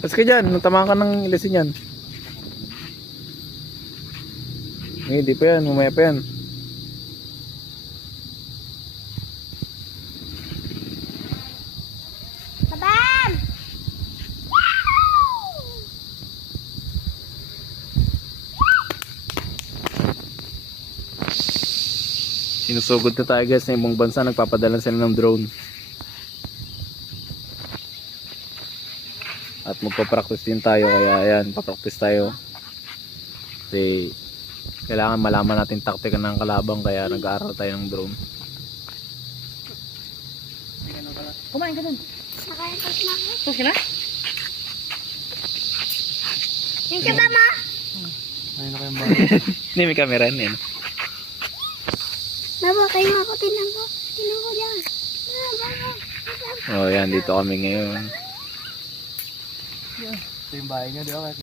Tapos ka dyan, natamaan ka ng ilasin yan. Hindi pa yan, mamaya pa yan. Babam! Sinusugod na tayo guys ng ibang bansa, nagpapadala sila ng drone. At magpa-practice din tayo, kaya ayan, pa-practice tayo. Kasi kailangan malaman natin taktika ng kalabang, kaya nag-aaral tayo ng drone. Kumain ka dun. Nakain pa na ako. Tapos ka na? Yung siya ma? Ayun na kayong bahay. Hindi, may camera yan. Baba, kayo ako tinan ko. Tinan ko dyan. Oh, yan, dito kami ngayon. Ito yung bahay niya, di ba?